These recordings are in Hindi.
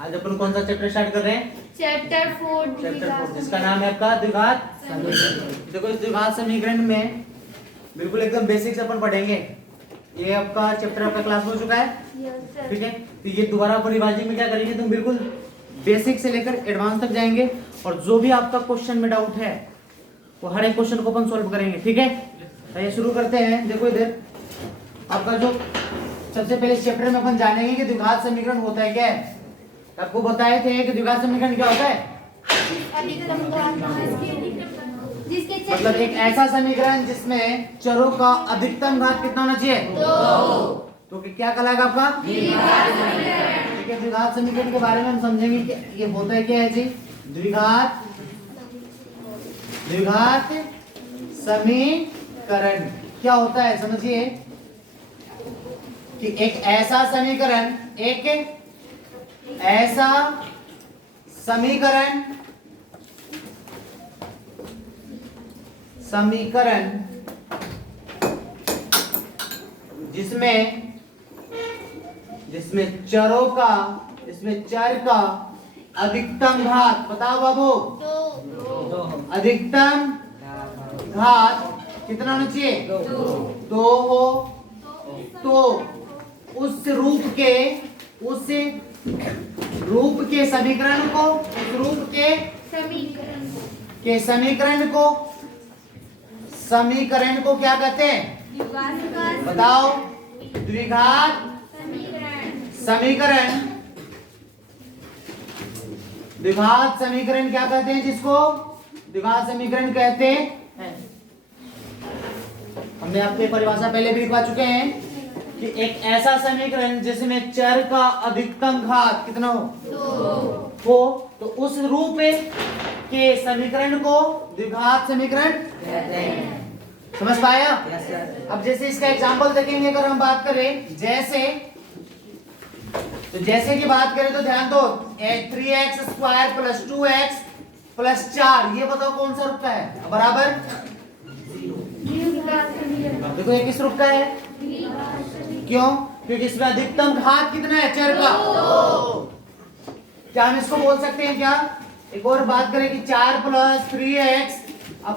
आज अपन कौन सा चैप्टर स्टार्ट कर रहे हैं? चैप्टर 4 जिसका नाम है आपका द्विघात समीकरण। देखो इस द्विघात समीकरण में बिल्कुल एकदम बेसिक से अपन पढ़ेंगे। ये आपका चैप्टर आपका क्लास हो चुका है, ठीक है। तो ये दोबारा अपन रिवाइजिंग में क्या करेंगे, तुम बिल्कुल बेसिक से लेकर एडवांस तक जाएंगे और जो भी आपका क्वेश्चन में डाउट है वो हर एक क्वेश्चन को अपन सॉल्व करेंगे, ठीक है। तो ये शुरू करते हैं। देखो इधर आपका जो सबसे पहले इस चैप्टर में अपन जानेंगे कि द्विघात समीकरण होता है क्या है। आपको बताए थे कि द्विघात समीकरण क्या होता है। मतलब एक ऐसा समीकरण जिसमें चरों का अधिकतम घात कितना होना चाहिए? 2। तो क्या कहलाएगा आपका? ठीक है, द्विघात समीकरण के बारे में हम समझेंगे कि ये होता है क्या है जी। द्विघात समीकरण क्या होता है समझिए कि एक ऐसा समीकरण जिसमें चर का अधिकतम घात, बताओ बाबू, अधिकतम घात कितना होना चाहिए? 2 हो तो उस रूप के समीकरण को क्या कहते हैं? बताओ। द्विघात समीकरण क्या कहते हैं? जिसको द्विघात समीकरण कहते हैं। हमने आपको परिभाषा पहले भी लिखवा चुके हैं कि एक ऐसा समीकरण जिसमें चर का अधिकतम घात कितना हो तो उस रूप के समीकरण को द्विघात समीकरण कहते हैं। समझ पाया? अब जैसे इसका एग्जांपल देखेंगे, अगर हम बात करें जैसे की बात करें तो ध्यान दो, 3x square plus 2x plus 4, ये बताओ कौन सा रूप का है? बराबर देखो ये किस रूप का है? क्यों? क्योंकि इसमें अधिकतम घात कितना है चर का? क्या हम इसको बोल सकते हैं क्या? एक और बात करें कि 4 प्लस 3x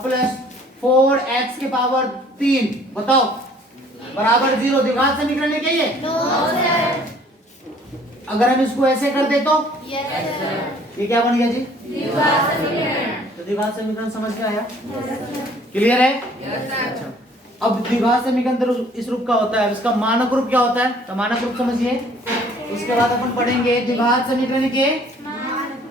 प्लस 4x के पावर 3, बताओ बराबर 0, द्विघात समीकरण है क्या ये? अगर हम इसको ऐसे कर दे तो ये क्या बन गया जी? तो द्विघात समीकरण समझ में आया? क्लियर है? अच्छा, अब द्विघात समीकरण इस रूप का होता है। इसका मानक रूप क्या होता है? तो मानक रूप समझिए। उसके बाद अपन पढ़ेंगे द्विघात समीकरण के मानक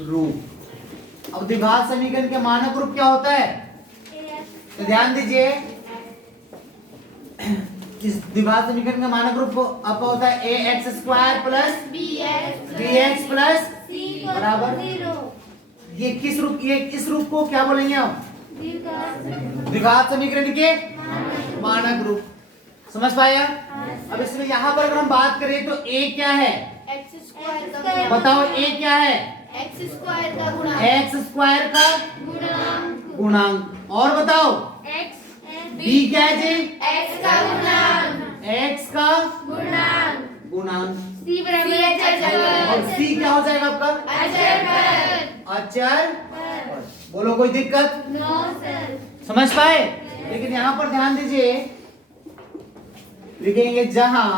रूप। अब द्विघात समीकरण के मानक रूप क्या होता है? तो ध्यान दीजिए, इस द्विघात समीकरण का मानक रूप आपका होता है ax square plus bx plus c बराबर 0। ये किस रूप को क्या बोलेंगे हम? द्विघात समीकरण के मानक रूप। समझ पाया? अब इसमें यहाँ पर अगर हम बात करें तो a क्या है? बताओ a क्या है? x स्क्वायर का गुणांक। और बताओ b क्या है जी? x का गुणांक। c बराबर और c क्या हो जाएगा आपका? अचर। बोलो कोई दिक्कत? No sir. समझ पाए? लेकिन यहाँ पर ध्यान दीजिए, लिखेंगे जहां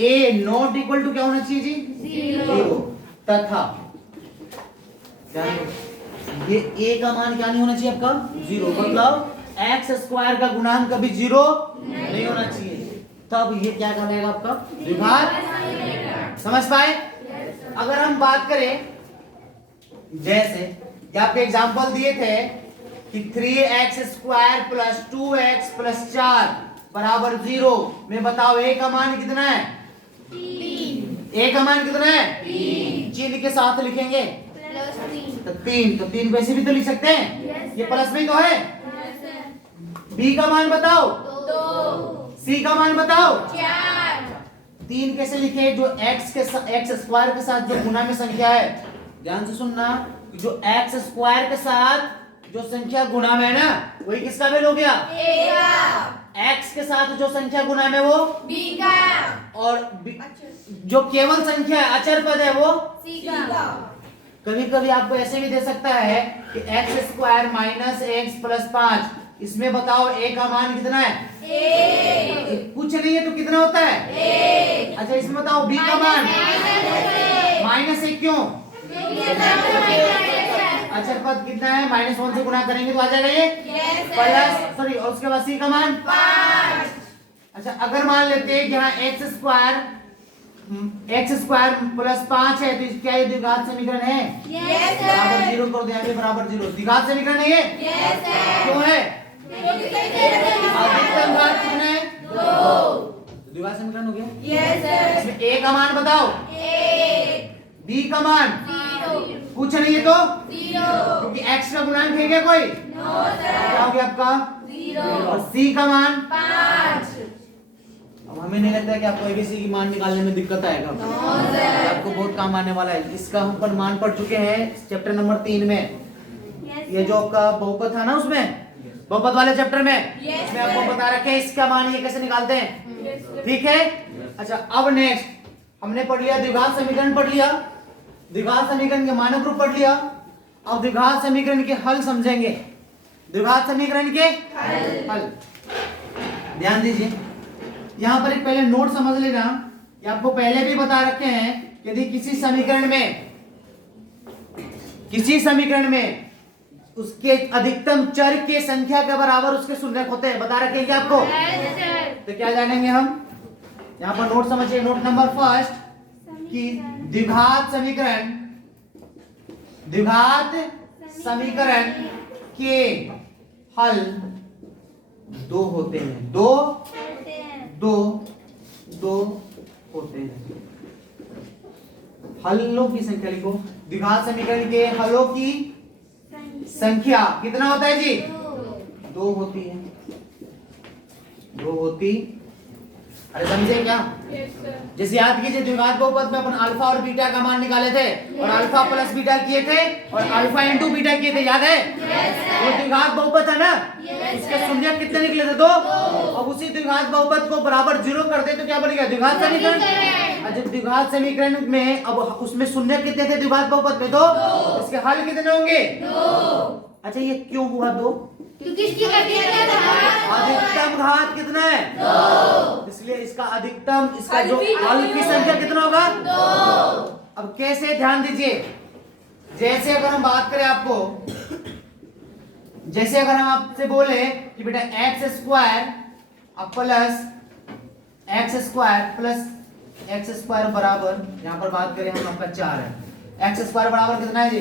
a नॉट इक्वल टू क्या होना चाहिए जी? 0 तथा ये a का मान क्या नहीं होना चाहिए आपका? 0। मतलब x स्क्वायर का गुणांक कभी 0 नहीं होना चाहिए। तब ये क्या कहलाएगा आपका? द्विघात। समझ पाए? अगर हम बात करें जैसे यहाँ पे एग्जांपल दिए थे कि 3x square plus 2x plus 4 बराबर 0 में बताओ a का मान कितना है? 3। a का मान कितना है? 3। चिन्ह के साथ लिखेंगे तो 3 वैसे भी तो लिख सकते हैं, ये प्लस में तो है। b का मान बताओ, 2। c का मान बताओ, 4। 3 कैसे लिखे? जो x स्क्वायर के साथ जो गुना में संख्या है, ध्यान से सुनना, जो x स्क्वायर के साथ जो संख्या गुणा में है ना वही किसका मेल हो गया? ए का। x के साथ जो संख्या गुणा में वो बी का। और जो केवल संख्या है अचर पद है वो सी का। कभी कभी आपको ऐसे भी दे सकता है कि x square minus x plus 5, इसमें बताओ ए का मान कितना है? कुछ नहीं है तो कितना होता है? अच्छा इसमें बताओ बी का मान -1 क्यों? अचर पद कितना है? -1 से गुणा करेंगे तो आ जाएगा ये प्लस सॉरी और उसके बाद सी का मान 5। अच्छा अगर मान लेते हैं कि यहाँ एक्स स्क्वायर प्लस 5 है तो क्या ये द्विघात समीकरण है? बराबर 0 कर देंगे, बराबर 0 द्विघात समीकरण है ये? क्यों है? अधिकतम घात कितना है? 2। द्विघात समीकरण हो गया। इसमें ए का मान बताओ, बी का मान कुछ नहीं है तो क्योंकि एक्स का गुणांक है क्या कोई? क्या हो गया आपका? और सी का मान 5। अब हमें नहीं लगता है कि आपको एबीसी की मान निकालने में दिक्कत आएगा। आपको बहुत काम आने वाला है। इसका हम पर मान पढ़ चुके हैं चैप्टर नंबर 3 में। ये जो आपका बहुपद था ना उसमें बहुपद वाले चैप्टर में इसमें आपको बता रखे हैं इसका मान ये कैसे निकालते हैं। ठीक है। अच्छा अब नेक्स्ट हमने पढ़ लिया द्विघात समीकरण, पढ़ लिया द्विघात समीकरण के मानक रूप पढ़ लिया। अब द्विघात समीकरण के हल समझेंगे। द्विघात समीकरण के हल ध्यान दीजिए। यहाँ पर एक पहले नोट समझ लेना, ये आपको पहले भी बता रखे हैं यदि किसी समीकरण में उसके अधिकतम चर के संख्या के बराबर उसके शून्यक होते हैं, बता रखे हैं क्या आपको? तो क्या जानेंगे हम? यहाँ पर नोट समझिए। नोट नंबर फर्स्ट कि द्विघात समीकरण के हल दो होते हैं। दो होते हैं। हलों की संख्या लिखो। द्विघात समीकरण के हलों की संख्या कितना होता है जी? 2 होती है। 2 होती। अरे समझे क्या? जैसे याद कीजिए द्विघात बहुपद में अपन अल्फा और बीटा का मान निकाले थे और अल्फा प्लस बीटा किए थे और अल्फा इंटू बीटा किए थे, याद है? वो द्विघात बहुपद है ना, इसके शून्यक कितने निकले थे? 2। अब उसी द्विघात बहुपद को बराबर 0 कर दे तो क्या बनेगा? द्विघात समीकरण। अच्छा द्विघात समीकरण में अब उसमें शून्यक कितने थे द्विघात बहुपद में? 2। इसके हल कितने होंगे? 2। अच्छा ये क्यों हुआ 2? क्योंकि इसकी अधिकतम घात कितना है? 2। इसलिए इसका अधिकतम, इसका जो हल की संख्या कितना होगा? 2। अब कैसे? ध्यान दीजिए। जैसे अगर हम बात करें आपको, जैसे अगर हम आपसे बोले कि बेटा x square plus x square बराबर, यहाँ पर बात करें हम आपका 4 है। एक्स स्क्वायर बराबर कितना है जी?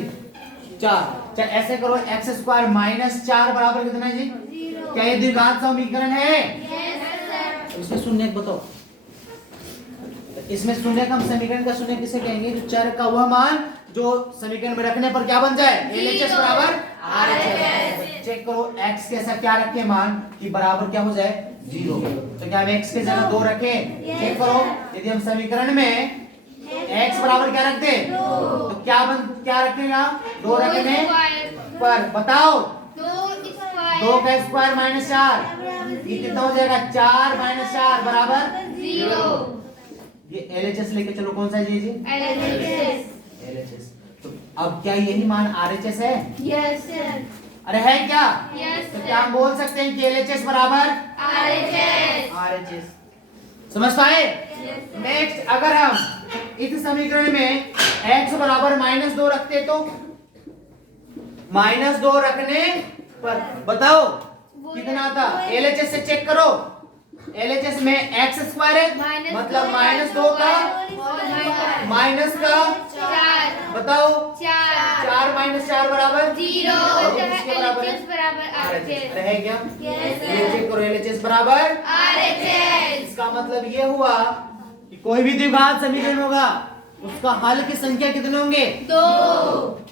4। ऐसे करो एक्स स्क्वायर माइनस 4 बराबर कितना है जी? क्या ये द्विघात समीकरण है? इसमें शून्य बताओ। इसमें शून्य हम समीकरण का शून्य किसे कहेंगे? जो चर का वह मान जो समीकरण में रखने पर क्या बन जाए? एलएचएस बराबर आरएचएस। चेक करो x के ऐसा क्या रखे मान कि बराबर क्या हो जाए? 0। तो क्या हम x के जगह 2 रखें? चेक करो यदि हम समीकरण में x बराबर क्या रखते तो क्या रखेगा? 2 रखने पर बताओ 2 का स्क्वायर माइनस 4 ये कितना हो जाएगा? 4 माइनस 4 बराबर 0। ये एलएचएस लेके चलो, कौन सा है जी? एलएचएस। तो अब क्या यही मान आरएचएस है? Yes sir. अरे है क्या? यस तो क्या हम बोल सकते हैं कि एलएचएस बराबर आरएचएस? समझ पाए? नेक्स्ट अगर हम इस समीकरण में x बराबर -2 रखते तो -2 रखने पर बताओ कितना आता? एलएचएस से चेक करो। एलएचएस में x स्क्वायर है मतलब -2 का माइनस का 4 बताओ 4 माइनस 4 बराबर 0 LHS बराबर अरे है क्या? ये चेक करो एलएचएस बराबर आरएचएस। इसका मतलब ये हुआ कि कोई भी द्विघात समीकरण होगा उसका हल की संख्या कितने होंगे? 2।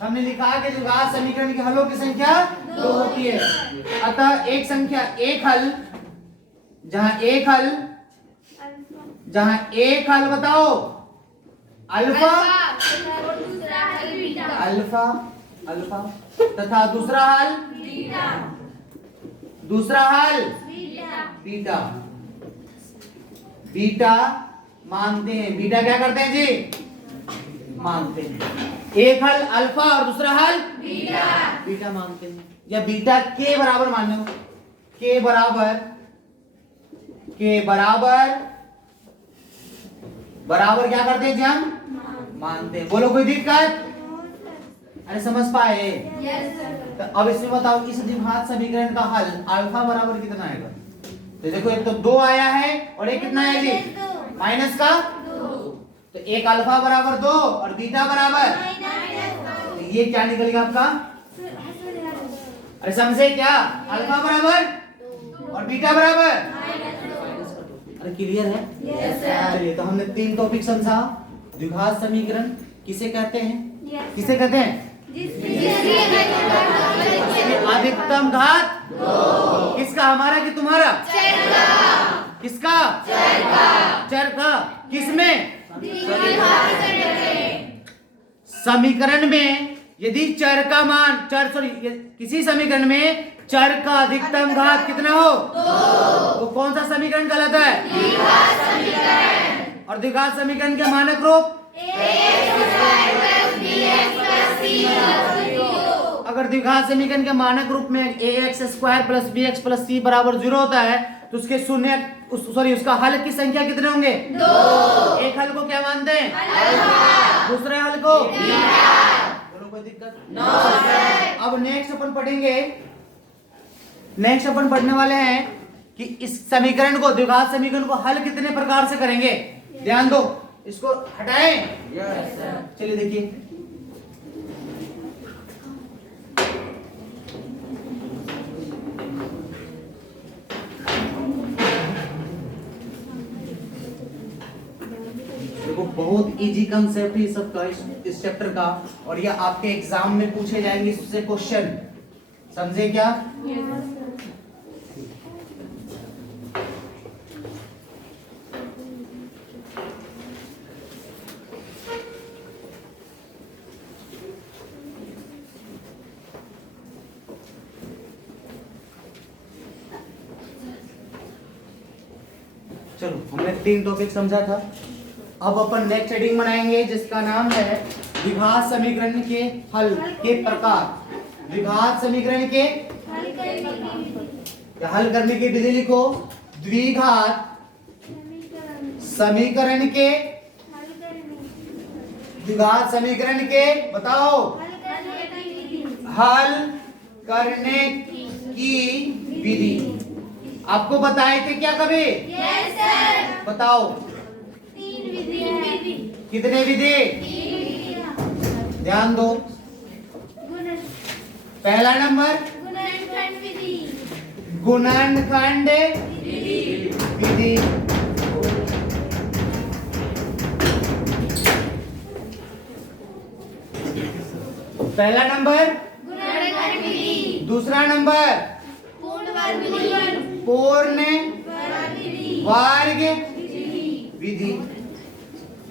हमने लिखा कि द्विघात समीकरण के हलों की संख्या 2 होती है। अतः एक संख्या एक हल जहां एक हल बताओ अल्फा अल्फा तथा दूसरा हल बीटा। बीटा मानते हैं, बीटा क्या करते हैं जी, मानते हैं। एक हल अल्फा और दूसरा हल बीटा मानते हैं, या बीटा के बराबर मान लो, के बराबर क्या करते हैं जी, हम मानते हैं। बोलो कोई दिक्कत? अरे समझ पाए? तो अब इसमें बताओ, इस द्विघात समीकरण का हल अल्फा बराबर कितना आएगा? तो देखो एक तो 2 आया है और एक कितना है जी, माइनस का 2। तो एक अल्फा बराबर 2 और बीटा बराबर, तो ये क्या निकलेगा आपका? अरे समझे क्या? अल्फा बराबर और बीटा बराबर, अरे क्लियर है? चलिए तो हमने 3 टॉपिक समझा। द्विघात समीकरण किसे कहते हैं? किसे कहते हैं? अधिकतम घात किसका, हमारा कि तुम्हारा? किसका? चर का। किसमें? समीकरण में यदि चर का मान, किसी समीकरण में चर का अधिकतम घात कितना हो, वो कौन सा समीकरण कहलाता है? और द्विघात समीकरण के मानक रूप, अगर द्विघात समीकरण के मानक रूप में ax² plus bx plus c बराबर 0 होता है तो उसके शून्य उसका हल की संख्या कितने होंगे? 2। एक हल को क्या मानते हैं? दूसरे हल को बोलो, कोई दिक्कत? अब नेक्स्ट अपन पढ़ने वाले हैं कि इस समीकरण को, द्विघात समीकरण को हल कितने प्रकार से करेंगे। ध्यान दो, इसको हटाएं। चलिए देखिए, देखो बहुत इजी कंसेप्ट है सबका, इस चैप्टर का, और ये आपके एग्जाम में पूछे जाएंगे इससे क्वेश्चन, समझे क्या? चलो हमने 3 टॉपिक समझा था। अब अपन नेक्स्ट हेडिंग बनाएंगे जिसका नाम है द्विघात समीकरण के हल के प्रकार। द्विघात समीकरण के हल करने की विधि लिखो। द्विघात समीकरण के, द्विघात समीकरण के बताओ हल करने की विधि। आपको बताए थे क्या कभी? Yes sir. बताओ 3 विधि है। कितने विधि? 3 ध्यान दो। पहला नंबर गुणनखंड विधि। गुणनखंड विधि। पहला नंबर गुणनखंड विधि। दूसरा नंबर पूर्ण वर्ग विधि। पूर्ण वर्ग विधि।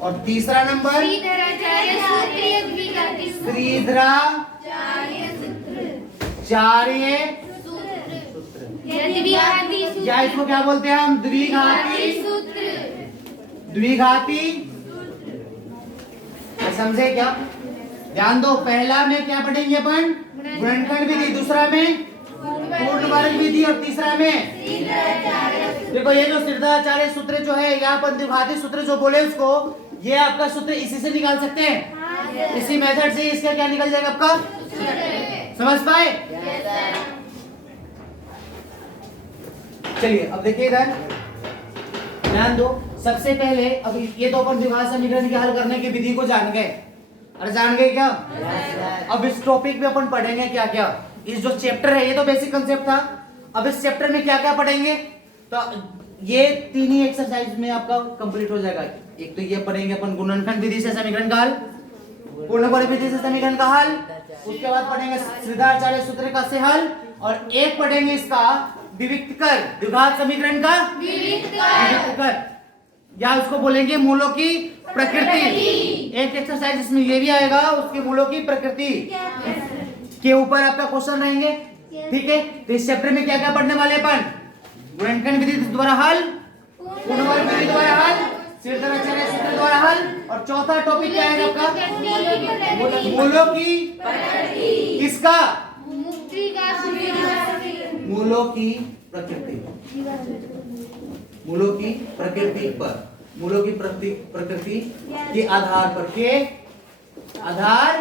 और तीसरा नंबर श्रीधराचार्य सूत्र द्विघाती सूत्र। श्रीधराचार्य सूत्र। द्विघाती सूत्र। या इसको क्या बोलते हैं हम? द्विघाती सूत्र। द्विघाती। समझे क्या? ध्यान दो, पहला में क्या पढ़ेंगे अपन? गुणनखंड विधि, दूसरा में पूर्ण वर्ग विधि और तीसरा में देखो ये जो श्रीधराचार्य सूत्र जो है, यहाँ पर द्विघाती सूत्र जो बोले उसको, ये आपका सूत्र इसी से निकाल सकते हैं। इसी मेथड से इसका क्या निकल जाएगा आपका? समझ पाए? चलिए अब देखिए इधर ध्यान दो। सबसे पहले अब ये तो अपन द्विघात समीकरण के हल करने की विधि को जान गए। अरे जान गए क्या? अब इस टॉपिक में अपन पढ़ेंगे क्या क्या। इस जो चैप्टर है ये तो बेसिक कंसेप्ट था। अब इस चैप्टर में क्या क्या पढ़ेंगे, तो ये 3 ही एक्सरसाइज में आपका कंप्लीट हो जाएगा। एक तो ये पढ़ेंगे अपन गुणनखंड विधि से समीकरण का हल, पूर्ण वर्ग विधि से समीकरण का हल, उसके बाद पढ़ेंगे श्रीधराचार्य सूत्र का से हल, और एक पढ़ेंगे इसका विविक्त कर, द्विघात समीकरण का विविक्त कर, या उसको बोलेंगे मूलों की प्रकृति। एक एक्सरसाइज इसमें ये भी आएगा, उसके मूलों की प्रकृति। के ऊपर आपका क्वेश्चन रहेंगे, ठीक है। तो इस चैप्टर में क्या क्या पढ़ने वाले अपन? गुणनखंड विधि द्वारा हल, पूर्ण वर्ग विधि द्वारा हल, सिरदराचार्य सूत्र द्वारा हल, और चौथा टॉपिक क्या है आपका? मूलों की किसका? मुक्ति का सूत्र। मूलों की प्रकृति, मूलों की प्रकृति पर, मूलों की प्रकृति के आधार पर, के आधार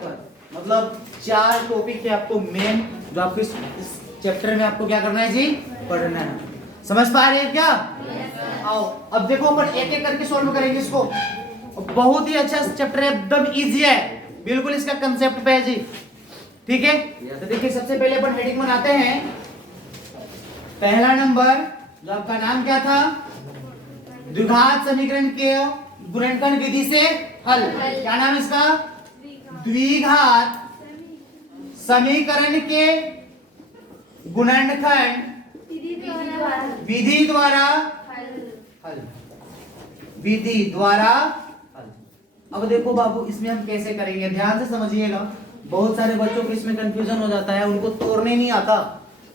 पर, मतलब 4 टॉपिक है आपको मेन, जो आपको इस चैप्टर में आपको क्या करना है जी? पढ़ना है। समझ पा रहे हैं क्या? आओ अब देखो अपन एक एक करके सॉल्व करेंगे इसको। बहुत ही अच्छा चैप्टर है, एकदम इजी है, बिल्कुल इसका कंसेप्ट पे है जी, ठीक है। तो देखिए सबसे पहले अपन हेडिंग बनाते हैं। पहला नंबर जो आपका नाम क्या था? द्विघात समीकरण के गुणनखंड विधि से हल। क्या नाम है इसका? द्विघात समीकरण के गुणनखंड विधि द्वारा हल, विधि द्वारा हल। अब देखो बाबू इसमें हम कैसे करेंगे, ध्यान से समझिएगा। बहुत सारे बच्चों को इसमें कंफ्यूजन हो जाता है, उनको तोड़ने नहीं आता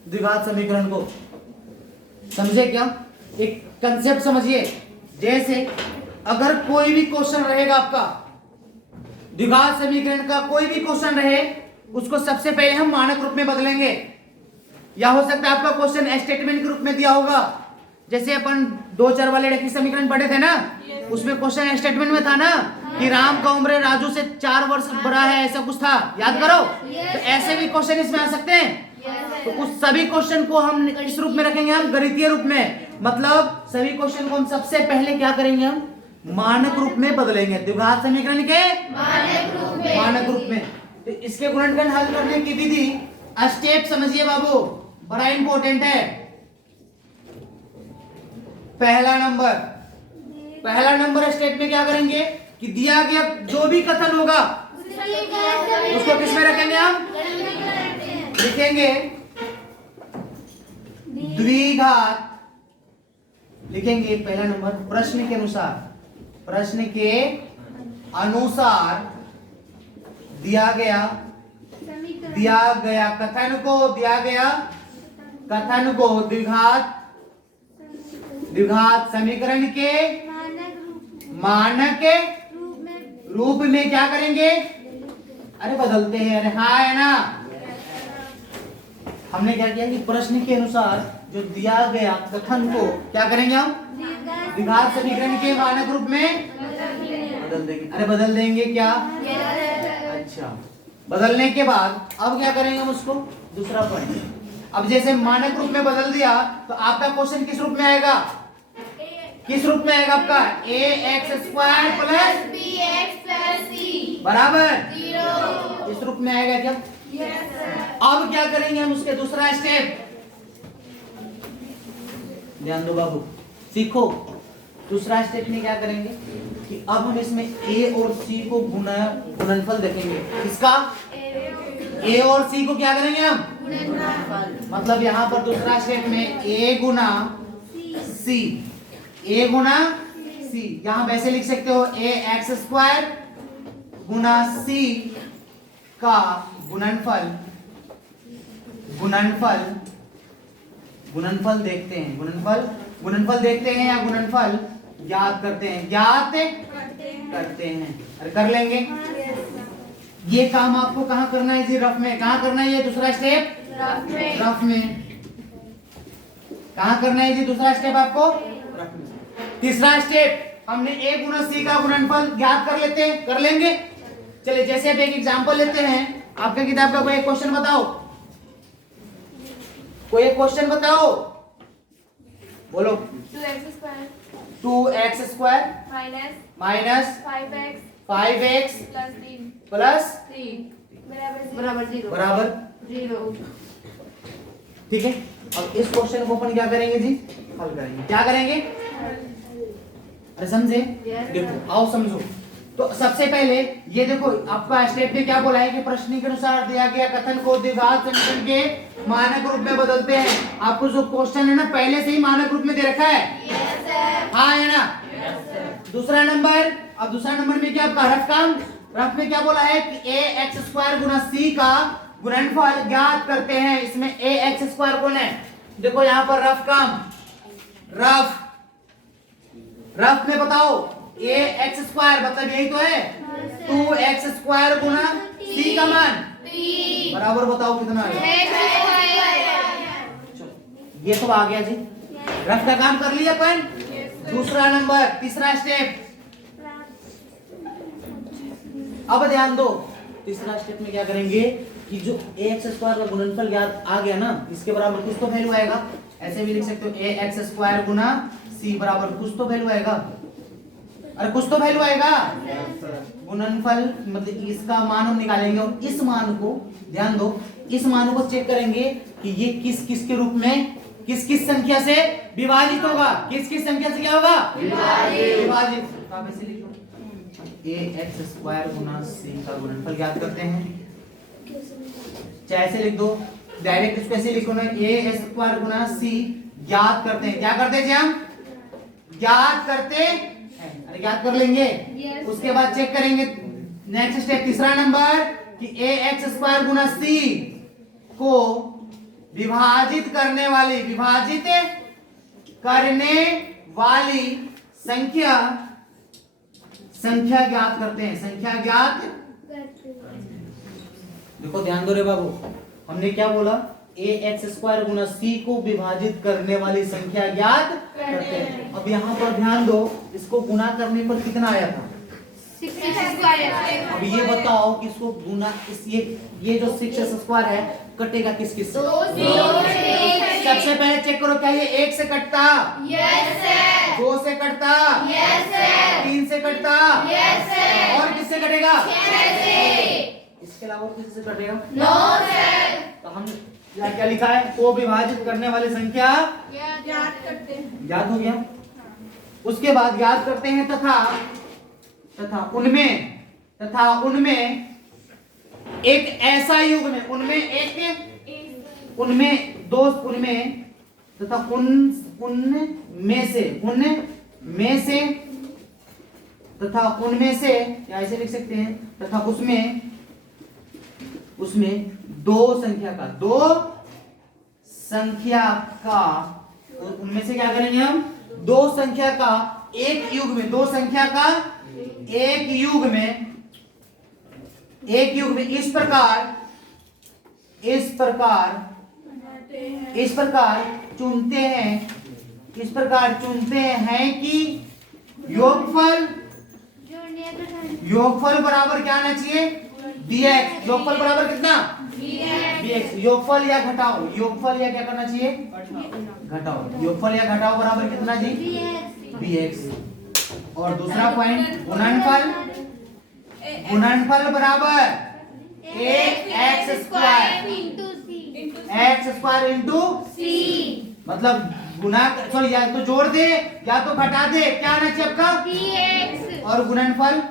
द्विघात समीकरण को, समझे क्या? एक कंसेप्ट समझिए। जैसे अगर कोई भी क्वेश्चन रहेगा आपका द्विघात समीकरण का, कोई भी क्वेश्चन रहे, उसको सबसे पहले हम मानक रूप में बदलेंगे, या हो सकता है आपका क्वेश्चन स्टेटमेंट के रूप में दिया होगा। जैसे अपन 2 चर वाले रेखीय समीकरण पढ़े थे ना, उसमें क्वेश्चन स्टेटमेंट में था ना कि राम का उम्र राजू से 4 वर्ष बड़ा है, ऐसा कुछ था, याद करो। तो ऐसे भी क्वेश्चन इसमें आ सकते हैं। तो उस सभी क्वेश्चन को हम इस रूप में रखेंगे, हम गणितीय रूप में, मतलब सभी क्वेश्चन को हम सबसे पहले क्या करेंगे? हम मानक रूप में बदलेंगे, द्विघात समीकरण के मानक रूप में। तो इसके गुणनखंड हल करने की विधि, स्टेप समझिए बाबू, बड़ा इंपॉर्टेंट है। पहला नंबर स्टेप में क्या करेंगे कि दिया गया जो भी कथन होगा उसको किस में रखेंगे? हम लिखेंगे द्विघात, लिखेंगे पहला नंबर प्रश्न के अनुसार, प्रश्न के अनुसार दिया गया कथन को द्विघात समीकरण के मानक रूप में क्या करेंगे? अरे बदलते हैं, अरे हाँ है ना। हमने क्या किया कि प्रश्न के अनुसार जो दिया गया कथन को क्या करेंगे? हम द्विघात समीकरण के मानक रूप में बदल देंगे। अरे बदल देंगे क्या? अच्छा, बदलने के बाद अब क्या करेंगे हम उसको? दूसरा पॉइंट, अब जैसे मानक रूप में बदल दिया तो आपका क्वेश्चन किस रूप में आएगा? किस रूप में आएगा आपका? ax² प्लस bx c बराबर 0। इस रूप में आएगा क्या? अब क्या करेंगे हम उसके दूसरा स्टेप, ध्यान दो बाबू, सीखो। दूसरा स्टेप में क्या करेंगे कि अब हम इसमें a और c को गुणनफल देखेंगे। किसका? a और c को क्या करेंगे हम? मतलब यहाँ पर दूसरा स्टेप में a Guna c, a Guna c, यहाँ वैसे लिख सकते हो ax² गुना c का गुणनफल देखते हैं, गुणनफल देखते हैं या गुणनफल ज्ञात करते हैं, करते हैं। अरे कर लेंगे। ये काम आपको कहाँ करना है जी? रफ में। कहाँ करना है ये दूसरा स्टेप? रफ में। कहाँ करना है जी दूसरा स्टेप आपको? रफ में। तीसरा स्टेप हमने a गुना c का गुणनफल ज्ञात कर लेंगे। चलिए जैसे अब एक एग्जांपल लेते हैं। आपके किताब का कोई एक क्वेश्चन बताओ, कोई एक क्वेश्चन बताओ, बोलो। 2x² माइनस 5x प्लस 3 बराबर 0। ठीक है, अब इस क्वेश्चन को अपन क्या करेंगे जी? हल करेंगे। क्या करेंगे? अरे समझे? देखो आओ समझो। तो सबसे पहले ये देखो आपका स्टेप में क्या बोला है कि प्रश्न के अनुसार दिया गया कथन को द्विघात समीकरण के मानक रूप में बदलते हैं। आपको जो क्वेश्चन है ना पहले से ही मानक रूप में दे रखा है। हाँ है ना। दूसरा नंबर, अब दूसरा नंबर में क्या आपका रफ काम? रफ में क्या बोला है कि ax² गुना c का गुणनफल ज्ञात करते हैं। इसमें ए एक्स स्क्वायर कौन है? देखो यहाँ पर रफ काम, रफ में बताओ ए एक्स स्क्वायर मतलब यही तो है 2x स्क्वायर गुना सी का मान बराबर बताओ कितना आएगा। ये तो आ गया जी, रफ का काम कर लिया अपन। दूसरा नंबर, तीसरा स्टेप। अब ध्यान दो, तीसरा स्टेप में क्या करेंगे कि जो ए एक्स स्क्वायर का गुणनफल ज्ञात आ गया ना, इसके बराबर कुछ तो वैल्यू आएगा। ऐसे भी लिख सकते हो ए एक्स स्क्वायर गुना सी बराबर कुछ तो वैल्यू आएगा। अरे कुछ तो वैल्यू आएगा। गुणनफल मतलब इसका मान हम निकालेंगे और इस मान को, ध्यान दो, इस मान को चेक करेंगे कि ये किस किस के रूप में, किस किस संख्या से विभाजित होगा। किस किस संख्या से क्या होगा? विभाजित। आप ऐसे लिखो ए एक्स स्क्वायर गुना सी का गुणनफल ज्ञात करते हैं। चाहे ऐसे लिख दो, डायरेक्ट इसको ऐसे लिखो ना, ए एक्स स्क्वायर गुना सी ज्ञात करते हैं। क्या करते हैं जी हम? ज्ञात करते हैं। अरे ज्ञात कर लेंगे। उसके बाद चेक करेंगे नेक्स्ट स्टेप, तीसरा नंबर कि ए एक्स स्क्वायर गुना सी को विभाजित करने वाली संख्या ज्ञात करते हैं। संख्या ज्ञात, देखो ध्यान दो रे बाबू, हमने क्या बोला? ए एक्स स्क्वायर गुना सी को विभाजित करने वाली संख्या ज्ञात करते हैं। अब यहाँ पर ध्यान दो, इसको गुना करने पर कितना आया था? 6x²। अब ये बताओ कि इसको गुना, इस ये जो 6x स्क्वायर है कटेगा किस किस से? 2 से। सबसे पहले चेक करो क्या ये 1 से कटता? Yes sir. 2 से कटता? Yes sir. 3 से कटता? Yes sir. और किससे कटेगा? 6 से। इसके अलावा किससे कटेगा? 9 सर। तो हम यहाँ क्या लिखा है? को विभाजित करने वाली संख्या याद करते हैं। याद हो गया। उसके बाद याद करते हैं तथा उनमें एक ऐसा युग में, उनमें से या ऐसे लिख सकते हैं, तथा उसमें दो संख्या का उनमें से क्या करेंगे हम? दो संख्या का एक युग में इस प्रकार चुनते हैं कि योगफल बराबर क्या आना चाहिए? dx। योगफल बराबर कितना? dx। योगफल या घटाओ, योगफल या क्या करना चाहिए? घटाओ। योगफल या घटाओ बराबर कितना जी? dx। और दूसरा पॉइंट, गुणनफल बराबर एक्स स्क्वायर इंटू सी। मतलब गुना, सॉरी, या तो जोड़ दे या तो घटा दे, क्या आना चाहिए आपका? dx। और गुणनफल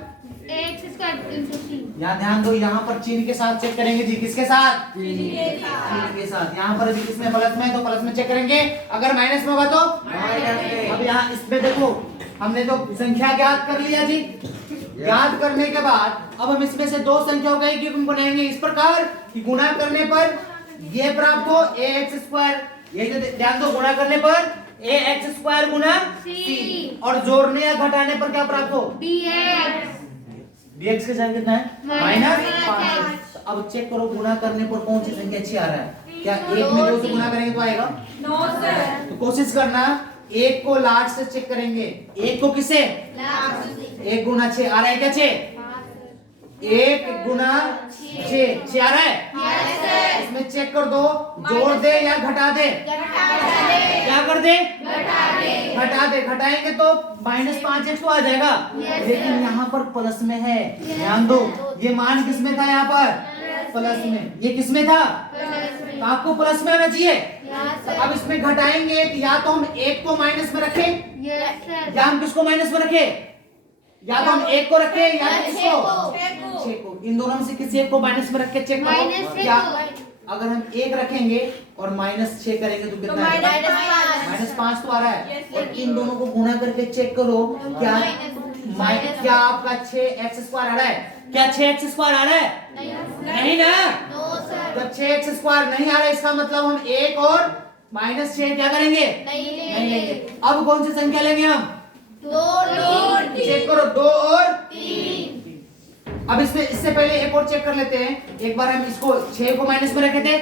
यहाँ ध्यान दो, यहाँ पर चिन्ह के साथ चेक करेंगे जी। किसके साथ? चिन्ह के साथ। यहाँ पर अभी किसमें प्लस में, तो प्लस में चेक करेंगे। अगर माइनस में होगा तो अब यहाँ इसमें देखो, हमने तो संख्या ज्ञात कर लिया जी। ज्ञात करने के बाद अब हम इसमें से दो संख्याओं का एक युग्म बनाएंगे इस प्रकार कि गुणा करने पर ये प्राप्त हो ए एक्स स्क्वायर। यही तो ध्यान दो, गुणा करने पर ए एक्स स्क्वायर गुना सी, और जोड़ने या घटाने पर क्या प्राप्त हो? dx के साइन कितना है? -5। अब चेक करो गुणा करने पर कौन सी संख्या अच्छी आ रहा है? क्या 1 में 2 से गुणा करेंगे तो आएगा? No sir. तो कोशिश करना, 1 को लास्ट से चेक करेंगे। 1 को किससे? लास्ट से। 1 गुना 6 आ रहा है क्या? 6। 1 गुना 6 आ रहा है? Yes sir. इसमें चेक कर दो, जोड़ दे या घटा दे? क्या कर दे? घटा दे। घटाएंगे तो -5x तो आ जाएगा, लेकिन यहाँ पर प्लस में है। ध्यान दो, ये मान किस में था? यहाँ पर प्लस में। ये किस में था? तो आपको प्लस में आना चाहिए। अब इसमें घटाएंगे तो या तो हम 1 को माइनस में रखें, या हम किसको माइनस में रखें? या तो हम 1 को रखें या किसको? 6 को। इन दोनों में से किसी एक को माइनस में रख के चेक करो। क्या अगर हम 1 रखेंगे और -6 करेंगे तो कितना आएगा? -5 तो आ रहा है। और इन दोनों को गुणा करके चेक करो, क्या आपका 6x² आ रहा है? क्या 6x² आ रहा है? नहीं ना? जब 6x² नहीं आ रहा है इसका मतलब हम 1 और -6 क्या करेंगे? नहीं लेंगे। अब कौन सी संख्या लेंगे हम? 2 3 चेक करो 2 और 3। अब इसमें इससे पहले एक और चेक कर लेते हैं। एक बार हम इसको 6 को माइनस में रखे थे,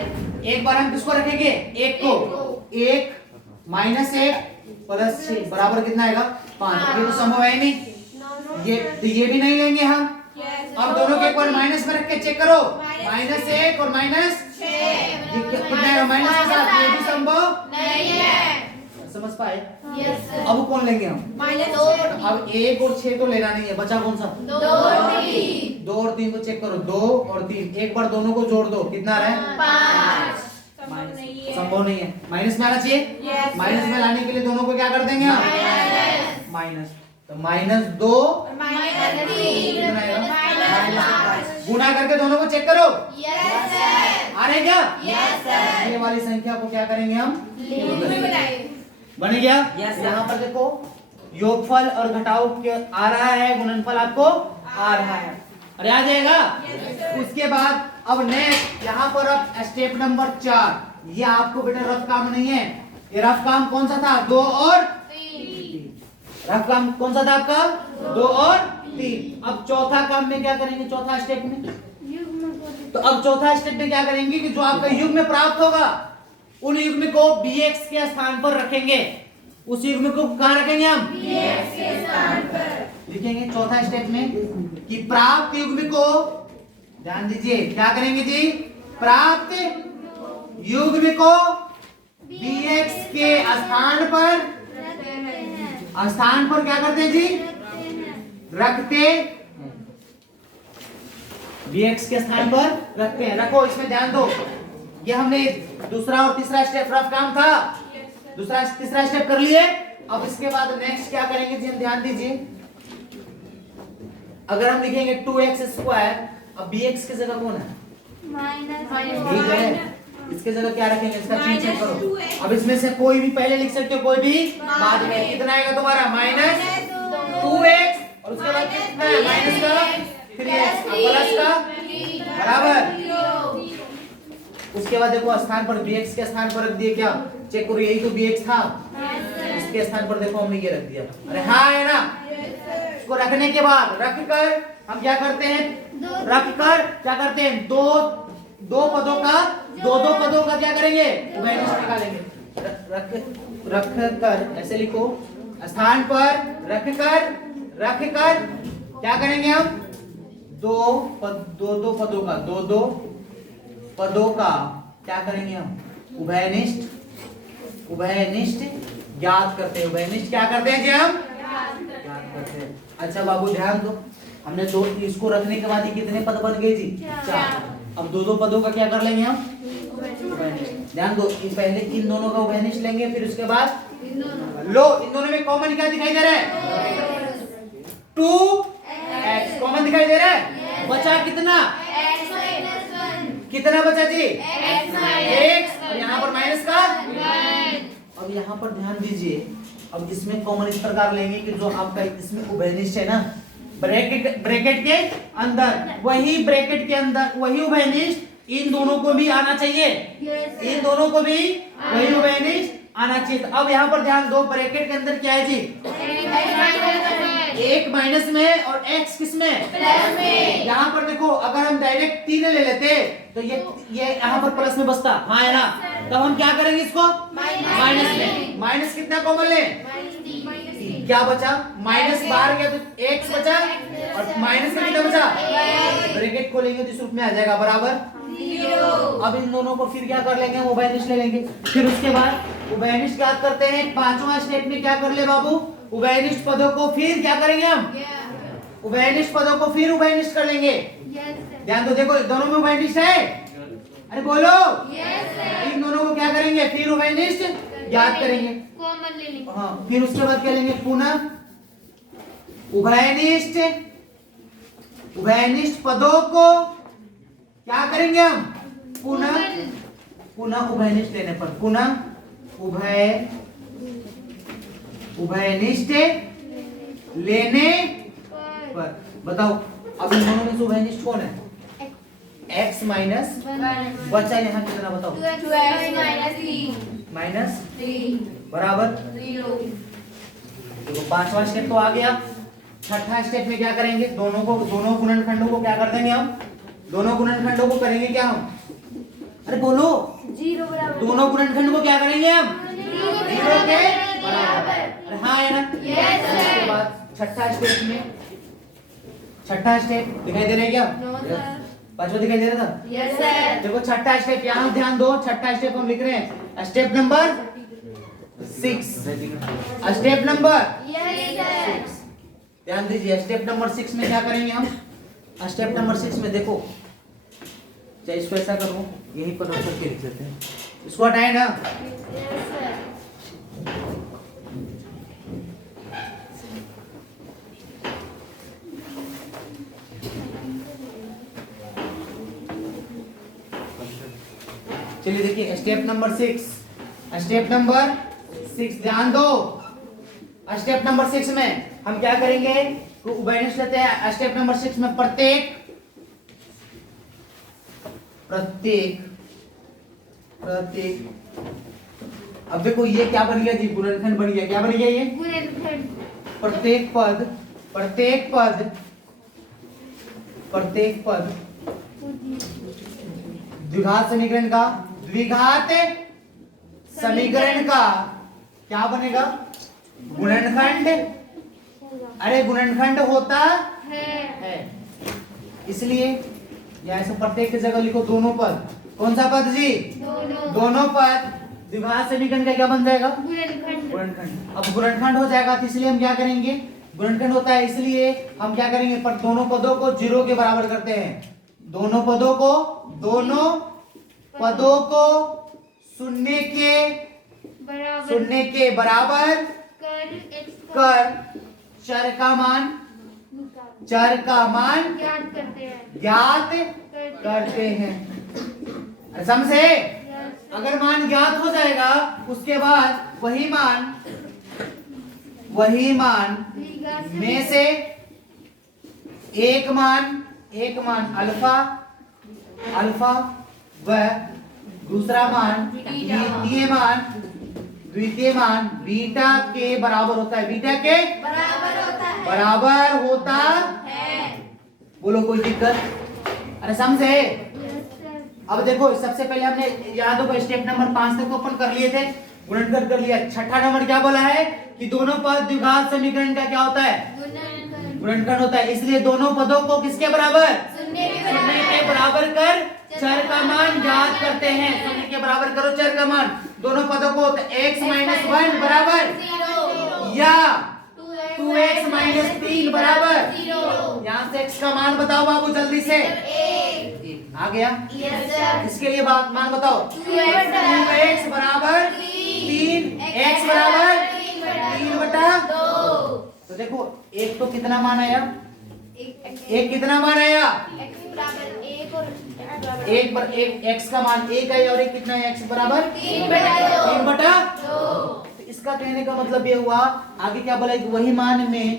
एक बार हम किसको रखेंगे? 1 को। 1 -1 प्लस 6 बराबर कितना आएगा? 5। ये तो संभव है ही नहीं, ये भी नहीं लेंगे हम। अब दोनों के एक बार माइनस में रख के चेक करो, -1 और -6 ये कितना है? माइनस के साथ, ये भी संभव नहीं है। समझ पाए? Yes sir. अब कौन लेंगे हम? -2 अब 1 और 6 तो लेना नहीं है, बचा कौन सा? 2 3 2 और 3 को चेक करो, 2 और 3 एक बार दोनों को जोड़ दो, कितना आ रहा है? 5। संभव नहीं है, माइनस में आना चाहिए। माइनस में लाने के लिए दोनों को क्या कर देंगे हम? माइनस। तो -2 -3 कितना आएगा? गुना करके दोनों को चेक करो, यस सर। आ रहे हैं क्या? Yes sir. ये वाली संख्या को क्या करेंगे हम? बन गया। यहाँ पर देखो योगफल और घटाव आ रहा है, गुणनफल आपको आ रहा है, अरे आ जाएगा। उसके बाद अब नेक्स्ट यहाँ पर अब स्टेप नंबर 4, ये आपको बेटा रफ काम नहीं है। ये रफ काम कौन सा था? 2 और 3। रफ काम कौन सा था आपका? 2 और 3। अब चौथा काम में क्या करेंगे? चौथा स्टेप में, तो अब चौथा स्टेप में क्या करेंगे कि जो आपका युग्म प्राप्त होगा उन युग्म को bx के स्थान पर रखेंगे। उस युग्म को कहाँ रखेंगे हम? bx के स्थान पर। लिखेंगे चौथा स्टेप में कि प्राप्त युग्म को, ध्यान दीजिए क्या करेंगे जी? प्राप्त युग्म को bx के स्थान पर क्या करते हैं जी? रखते हैं। bx के स्थान पर रखते हैं। रखो, इसमें ध्यान दो, ये हमने दूसरा और तीसरा स्टेप रफ काम था, दूसरा तीसरा स्टेप कर लिए। अब इसके बाद नेक्स्ट क्या करेंगे जी? हम ध्यान दीजिए, अगर हम लिखेंगे 2x², अब bx की जगह कौन है? ठीक है, इसके जगह क्या रखेंगे? इसका चिन्ह चेक करो। अब इसमें से कोई भी पहले लिख सकते हो, कोई भी बाद में। कितना आएगा तुम्हारा? -2x और उसके बाद कितना है? माइनस का 3x प्लस का बराबर। उसके बाद देखो स्थान पर bx के स्थान पर रख दिए, क्या चेक करो? यही तो bx था, इसके स्थान पर देखो हमने ये रख दिया। अरे हाँ है ना? इसको रखने के बाद रख कर हम क्या करते हैं? रख कर क्या करते हैं? दो पदों का क्या करेंगे? उभयनिष्ठ निकालेंगे। रख कर ऐसे लिखो, स्थान पर रख कर क्या करेंगे हम? दो पदों का क्या करेंगे हम? उभयनिष्ठ ज्ञात करते हैं। उभयनिष्ठ क्या करते हैं जी? हम ज्ञात करते हैं। अच्छा बाबू ध्यान दो, हमने दो, इसको रखने के बाद ये कितने पद बन गए जी? 4। अब दो पदों का क्या कर लेंगे हम? उभयनिष्ठ। ध्यान दो, पहले इन दोनों का उभयनिष्ठ लेंगे, फिर उसके बाद लो इन दोनों में कॉमन क्या दिखाई दे रहा है? 2x कॉमन दिखाई दे रहा है। बचा कितना? कितना बचा जी? x और यहाँ पर माइनस का 1। अब यहाँ पर ध्यान दीजिए, अब इसमें कॉमन इस प्रकार लेंगे कि जो आपका इसमें उभयनिष्ठ है ना, ब्रैकेट के अंदर, वही ब्रैकेट के अंदर वही उभयनिष्ठ इन दोनों को भी आना चाहिए। इन दोनों को भी वही उभयनिष्ठ आना चाहिए। तो अब यहाँ पर ध्यान दो, ब्रैकेट के अंदर क्या है जी? एक माइनस में और x किस में? प्लस में। यहाँ पर देखो, अगर हम डायरेक्ट 3 ले लेते तो ये यहाँ पर प्लस में बसता, हाँ है ना? तब हम क्या करेंगे इसको? माइनस में। माइनस कितना कॉमन ले? क्या बचा? माइनस बाहर गया तो x बचा और माइनस में कितना बचा? ब्रैकेट खोलेंगे तो इस रूप में आ जाएगा बराबर 0। अब इन दोनों को फिर क्या कर लेंगे? हम उभयनिष्ठ ले लेंगे। फिर उसके बाद उभयनिष्ठ क्या करते हैं? 5वां स्टेप में क्या कर ले बाबू? उभयनिष्ठ पदों को फिर क्या करेंगे हम? उभयनिष्ठ पदों को फिर उभयनिष्ठ कर लेंगे। ध्यान दो, देखो दोनों में उभयनिष्ठ है, अरे बोलो। इन दोनों को क्या करेंगे? फिर उभयनिष्ठ ज्ञात करेंगे। हाँ, फिर उसके बाद क्या लेंगे? पुनः उभयनिष्ठ पदों को क्या करेंगे हम? पुनः उभयनिष्ठ लेने पर, पुनः उभयनिष्ठ लेने पर। बताओ अब इन दोनों में से उभयनिष्ठ कौन है? x माइनस बचा यहाँ कितना बताओ, 2x minus 3 माइनस 3 बराबर 0 देखो पांचवा स्टेप तो आ गया। छठा स्टेप में क्या करेंगे, दोनों गुणनखंडों को क्या कर देंगे हम, दोनों गुणनखंडों को करेंगे क्या हम, अरे बोलो, 0 बराबर दोनों गुणनखंड को क्या करेंगे हम, 0 जीरो के बराबर। अरे हाँ है ना। Yes, sir. उसके बाद छठा स्टेप में, छठा स्टेप दिखाई दे रहा है क्या, No, sir. पांचवा दिखाई दे रहा था। Yes, sir. देखो छठा स्टेप, यहाँ ध्यान दो, छठा स्टेप हम लिख रहे हैं step number 6, step number Yes, sir. ध्यान दीजिए। स्टेप नंबर 6 में क्या करेंगे हम, स्टेप नंबर 6 में देखो, चाहे इसको ऐसा करो, यही पर रख के लिख लेते हैं, इसको हटाए ना। Yes, sir. चलिए देखिए स्टेप नंबर 6, स्टेप नंबर 6 ध्यान दो। स्टेप नंबर 6 में हम क्या करेंगे, उभयनिष्ठ लेते हैं। स्टेप नंबर 6 में प्रत्येक अब देखो ये क्या बन गया जी, गुणनखंड बन गया। क्या बन गया ये, गुणनखंड प्रत्येक पद द्विघात समीकरण का क्या बनेगा, गुणनखंड। अरे गुणनखंड होता है, इसलिए यहाँ से प्रत्येक की जगह लिखो दोनों पद। कौन सा पद जी, दोनों पद द्विघात समीकरण का क्या बन जाएगा, गुणनखंड। अब गुणनखंड हो जाएगा तो इसलिए हम क्या करेंगे, गुणनखंड होता है इसलिए हम क्या करेंगे, पर दोनों पदों को 0 के बराबर करते हैं। दोनों पदों को शून्य के बराबर कर चर का मान ज्ञात करते हैं। समझे, अगर मान ज्ञात हो जाएगा उसके बाद वही मान में से एक मान अल्फा व दूसरा मान द्वितीय मान बीटा के बराबर होता है, बीटा के बराबर होता है। बोलो कोई दिक्कत, अरे समझे। अब देखो सबसे पहले हमने याद होगा स्टेप नंबर 5 तक तो अपन कर लिए थे, गुणनखंड कर लिया। छठा नंबर क्या बोला है कि दोनों पद द्विघात समीकरण का क्या होता है, गुणनखंड होता है। इसलिए दोनों पदों को किसके बराबर, शून्य के बराबर कर चर का मान ज्ञात करते हैं। शून्य के बराबर करो चर का मान दोनों पदों को, तो x माइनस 1 बराबर 0 या 2x माइनस 3 बराबर 0। यहाँ से x का मान बताओ बाबू जल्दी से, आ गया। Yes, sir. इसके लिए बात मान बताओ, 2x बराबर 3, x बराबर 3 बटा 2। तो देखो एक तो कितना मान आया, एक कितना मान आया, एक पर एक x का मान 1 है और एक कितना है, x बराबर 3 बटा 2। तो इसका कहने का मतलब ये हुआ, आगे क्या बोला, वही मान में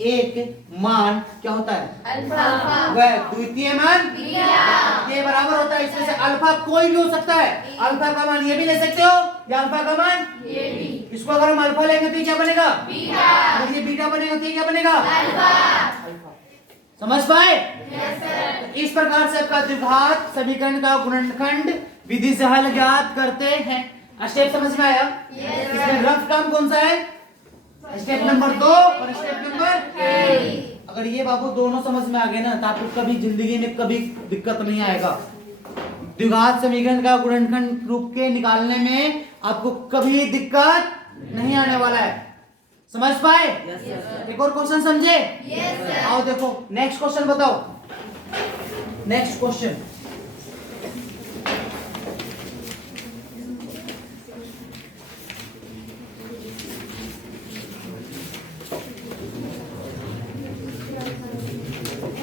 एक मान क्या होता है, अल्फा वह द्वितीय मान के बराबर होता है। इसमें से अल्फा कोई भी हो सकता है, अल्फा का मान ये भी ले सकते हो या अल्फा का मान ये भी। इसको अगर हम अल्फा लेंगे तो ये क्या बनेगा, बीटा। अगर ये बीटा बनेगा तो ये क्या बनेगा, अल्फा। समझ पाए। Yes, sir. इस प्रकार से आपका द्विघात समीकरण का गुणनखंड विधि से हल ज्ञात करते हैं। स्टेप समझ में आया। Yes, इसमें रफ काम कौन सा है, स्टेप नंबर 2 और स्टेप नंबर 3। अगर ये बाबू दोनों समझ में आ गए ना तो आपको कभी जिंदगी में कभी दिक्कत नहीं आएगा। द्विघात समीकरण का गुणनखंड रूप के निकालने में आपको कभी दिक्कत नहीं आने वाला है, समझ पाए। एक और क्वेश्चन समझे। आओ देखो नेक्स्ट क्वेश्चन बताओ, next question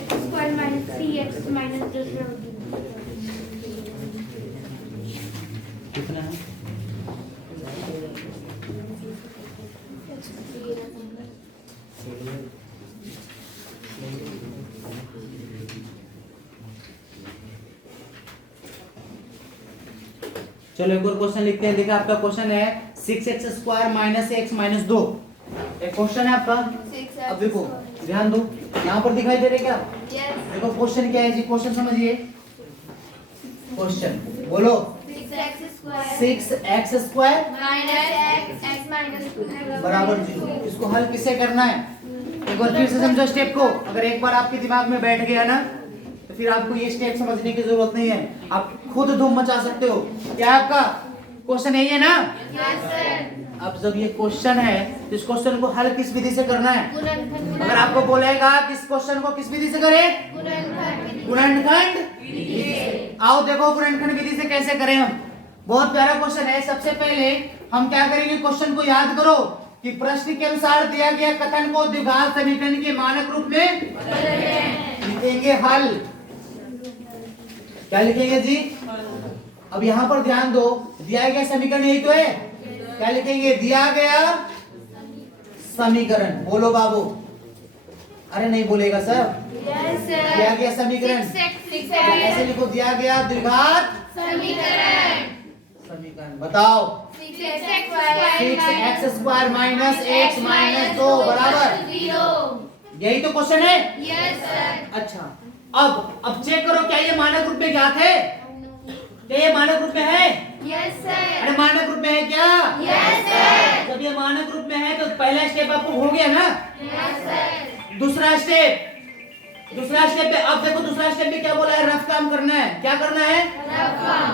square minus 3x minus 10 कितना है, चलो एक और क्वेश्चन लिखते हैं। देखिए आपका क्वेश्चन है 6x² माइनस x माइनस 2। एक क्वेश्चन है आपका। अब देखो ध्यान दो, यहाँ पर दिखाई दे रहे क्या? Yes. देखो क्वेश्चन क्या है जी, क्वेश्चन समझिए। क्वेश्चन बोलो। 6x² minus 2 बराबर 0। इसको हल किसे करना है? एक बार फिर से समझो स्टेप को। अगर एक बार आपके दिमाग में बैठ गया ना तो फिर आपको ये स्टेप समझने की जरूरत नहीं है, आप खुद धूम मचा सकते हो। क्या आपका क्वेश्चन यही है ना? Yes, sir. अब जब ये क्वेश्चन है तो इस क्वेश्चन को हल किस विधि से करना है? अगर आपको बोलेगा कि इस क्वेश्चन को किस विधि से करें? गुणनखंड विधि से। आओ देखो गुणनखंड विधि से कैसे करें हम। बहुत प्यारा क्वेश्चन है। सबसे पहले हम क्या करेंगे, क्वेश्चन को याद करो कि प्रश्न के अनुसार दिया गया कथन को द्विघात समीकरण के मानक रूप में लिखेंगे हल। क्या लिखेंगे जी? अब यहाँ पर ध्यान दो, दिया गया समीकरण यही तो है। क्या लिखेंगे? दिया गया समीकरण। बोलो बाबू। अरे नहीं बोलेगा सर। Yes, sir. दिया गया समीकरण 6x ऐसे लिखो, दिया गया द्विघात समीकरण समीकरण। बताओ। 6x² माइनस x माइनस 2 बराबर 0। यही तो क्वेश्चन है। Yes, sir. अच्छा, अब चेक करो क्या ये मानक रूप में ज्ञात है? क्या ये मानक रूप में है? Yes, sir. अरे मानक रूप में है क्या? Yes, sir. जब ये मानक रूप में है तो पहला स्टेप आपको हो गया ना। Yes, sir. दूसरा स्टेप पे अब देखो, दूसरा स्टेप में क्या बोला है? रफ काम करना है। क्या करना है?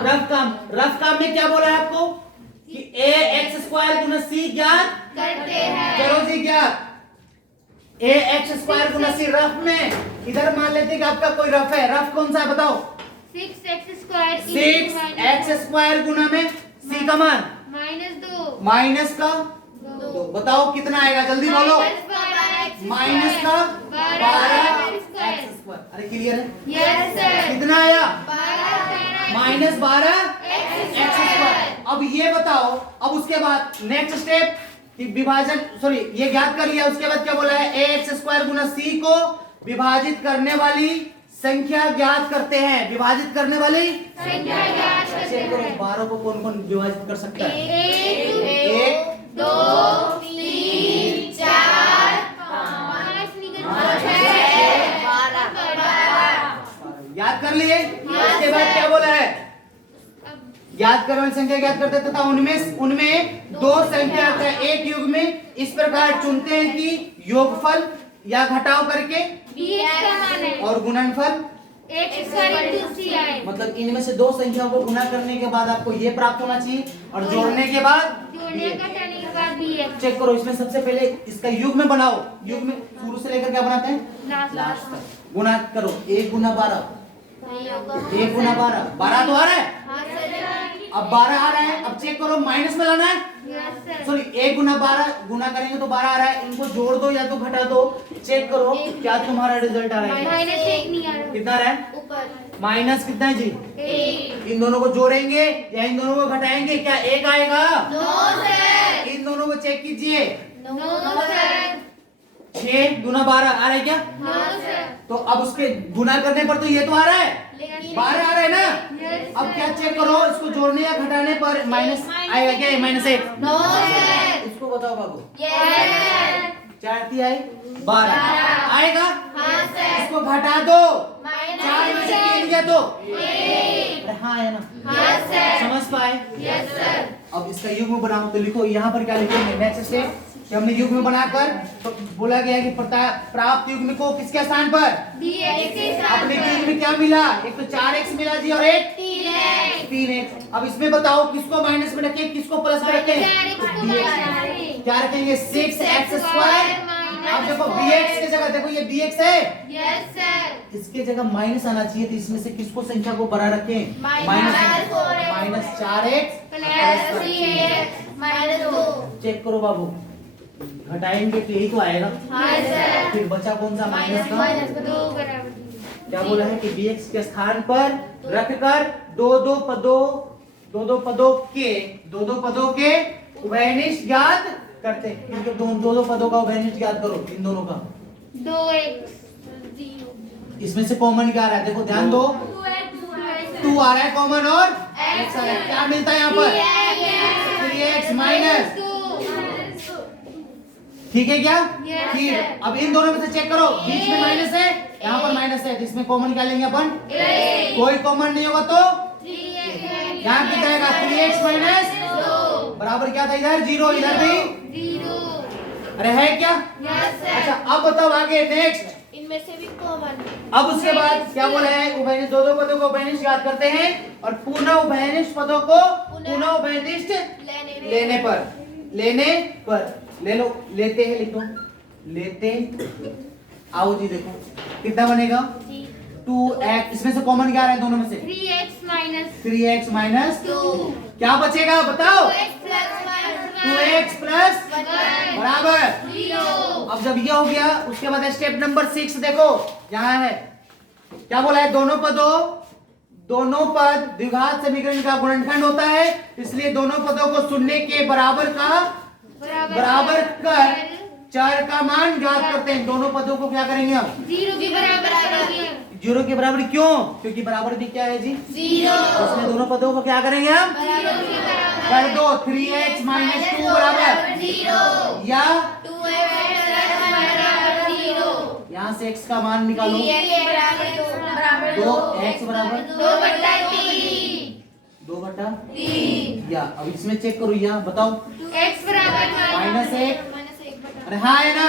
रफ काम में क्या बोला है आपको कि ax² गुना c ज्ञात करते हैं। करो जी ज्ञात। ax² गुना c रफ में इधर मान लेते हैं कि आपका कोई रफ है। रफ कौन सा है बताओ? 6x² गुना में c का मान -2 माइनस का 2। बताओ कितना आएगा, जल्दी बोलो। माइनस का 12x²। अरे क्लियर है? Yes, sir. कितना आया? 12 -12x²। अब ये बताओ, अब उसके बाद नेक्स्ट स्टेप कि विभाजन, सॉरी ये ज्ञात कर लिया। उसके बाद क्या बोला है? ax² गुना c को विभाजित करने वाली संख्या ज्ञात करते हैं। विभाजित करने वाली संख्या ज्ञात करते चेक करो, हैं। 12 को कौन कौन विभाजित कर सकता है? 1 2 3 4 5 याद कर लिए? उसके बाद क्या बोला है? याद करने वाली संख्या ज्ञात करते हैं तथा उनमें दो संख्या का एक युग में इस प्रकार चुनते हैं कि योगफल या घटाव करके और गुणनफल मतलब इनमें से दो संख्याओं को गुना करने के बाद आपको ये प्राप्त होना चाहिए और जोड़ने के बाद चेक करो। इसमें सबसे पहले इसका युग में बनाओ। युग में शुरू से लेकर क्या बनाते हैं? लास्ट तक। गुना करो। 1 गुना 12, 1 गुना 12, 12 तो आ रहा है। अब 12 आ रहा है। अब चेक करो, माइनस में लाना है। सॉरी 1 गुना 12 गुना करेंगे तो 12 आ रहा है। इनको जोड़ दो या तो घटा दो। चेक करो क्या तुम्हारा रिजल्ट आ रहा है? कितना आ रहा है? माइनस कितना है जी? इन दोनों को जोड़ेंगे या इन दोनों को घटाएंगे? क्या 1 आएगा? इन दोनों को चेक कीजिए। 6 गुना 12 आ रहा है क्या? तो अब उसके गुना करने पर तो ये तो आ रहा है, 12 आ रहा है ना। अब क्या चेक करो, इसको जोड़ने या घटाने पर माइनस आएगा क्या? -1। इसको बताओ बाबू। 4 × 3 आए 12 आएगा। इसको घटा दो। 4 में से 3 गया तो अरे हाँ है ना। समझ पाए? अब इसका युग्म बनाओ तो लिखो। यहाँ पर क्या लिखेंगे? नेक्स्ट स्टेप कि हमने युग्म बनाकर तो बोला गया है कि प्राप्त युग्म को किसके स्थान पर? अपने युग्म में क्या मिला? एक तो 4x मिला जी और एक 3x। अब इसमें बताओ किसको माइनस में रखें, किसको प्लस में रखें? क्या रखेंगे? 6x²। अब देखो bx की जगह देखो ये bx है। इसके जगह माइनस आना चाहिए, तो इसमें से किसको संख्या को बड़ा रखें? माइनस 4x चेक करो बाबू। घटाएंगे तो यही तो आएगा। फिर बचा कौन सा? माइनस का। क्या बोला है कि bx के स्थान पर रखकर दो पदों के उभयनिष्ठ ज्ञात करते हैं। इनके दो पदों का उभयनिष्ठ ज्ञात करो। इन दोनों का 2x 0 इसमें से कॉमन क्या आ रहा है? देखो ध्यान दो। 2 आ रहा है कॉमन और x आ रहा है, क्या मिलता है यहाँ पर 3x माइनस, ठीक है क्या? Yes, ठीक। sir. अब इन दोनों में से चेक करो, बीच में माइनस है, यहाँ पर माइनस है, जिसमें कॉमन क्या लेंगे अपन? कोई कॉमन नहीं होगा तो यहाँ कितना आएगा 3x माइनस बराबर क्या था इधर 0, इधर भी अरे है क्या? अच्छा अब बताओ आगे नेक्स्ट। इनमें से भी कॉमन अब उसके बाद क्या बोला है? उभयनिष्ठ दो दो पदों को उभयनिष्ठ याद करते हैं और पुनः उभयनिष्ठ पदों को पुनः उभयनिष्ठ लेने पर ले लो, लेते हैं लिखो, लेते आओ जी, देखो कितना बनेगा 2x, इसमें से कॉमन क्या आ रहा है दोनों में से 3x माइनस 2 क्या बचेगा बताओ 2x 2x प्लस बराबर 0। अब जब ये हो गया उसके बाद स्टेप नंबर 6 देखो, यहाँ है क्या बोला है? दोनों पद द्विघात समीकरण का गुणनखंड होता है, इसलिए दोनों पदों को शून्य के बराबर कर चर का मान ज्ञात करते हैं। दोनों पदों को क्या करेंगे हम? 0 के बराबर करेंगे। 0 के बराबर क्यों? क्योंकि बराबर भी क्या है जी 0। उसमें दोनों पदों को क्या करेंगे हम? 0 के बराबर कर दो 3x माइनस 2 बराबर 0 या 2x बराबर 0। यहाँ से x का मान निकालो 2x बराबर 2/3 या अब इसमें चेक करो, यहाँ बताओ x बराबर -1 अरे हाँ है ना,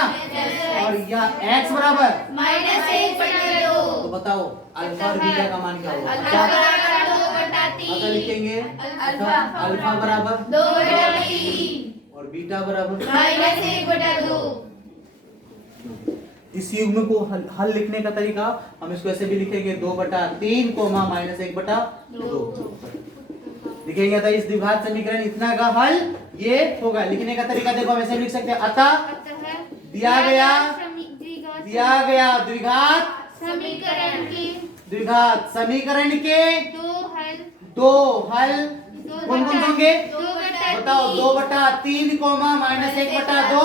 और या x बराबर -1/2। तो बताओ अल्फा और बीटा का मान क्या होगा? अल्फा बराबर 2/3 अगर लिखेंगे अल्फा बराबर 2/3 और बीटा बराबर -1/2। इस युग्म को हल लिखने का तरीका हम इसको ऐसे भी लिखेंगे 2/3 -1/2 लिखेंगे। तो इस द्विघात समीकरण इतना का हल ये होगा। लिखने का तरीका देखो हम ऐसे लिख सकते हैं, अतः दिया गया द्विघात समीकरण के दो हल कौन कौन होंगे बताओ? 2/3 -1/2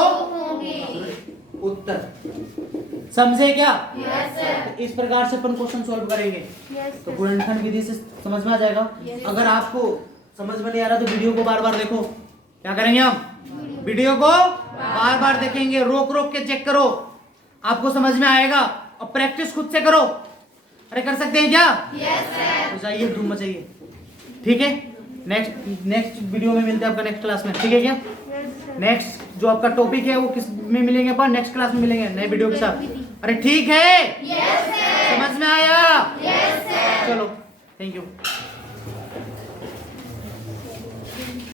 उत्तर। समझे क्या? तो इस प्रकार से अपन क्वेश्चन सॉल्व करेंगे तो गुणनखंड विधि से समझ में आ जाएगा। अगर आपको समझ में नहीं आ रहा तो वीडियो को बार बार देखो। क्या करेंगे हम? वीडियो को बार बार देखेंगे, रोक रोक के चेक करो, आपको समझ में आएगा। और प्रैक्टिस खुद से करो। अरे कर सकते हैं क्या? तो जाइए धूम मचाइए, ठीक है। नेक्स्ट वीडियो में मिलते हैं आपका नेक्स्ट क्लास में, ठीक है क्या? नेक्स्ट जो आपका टॉपिक है वो किस में मिलेंगे अपन? नेक्स्ट क्लास में मिलेंगे नए वीडियो के साथ। अरे ठीक है, समझ में आया? चलो थैंक यू।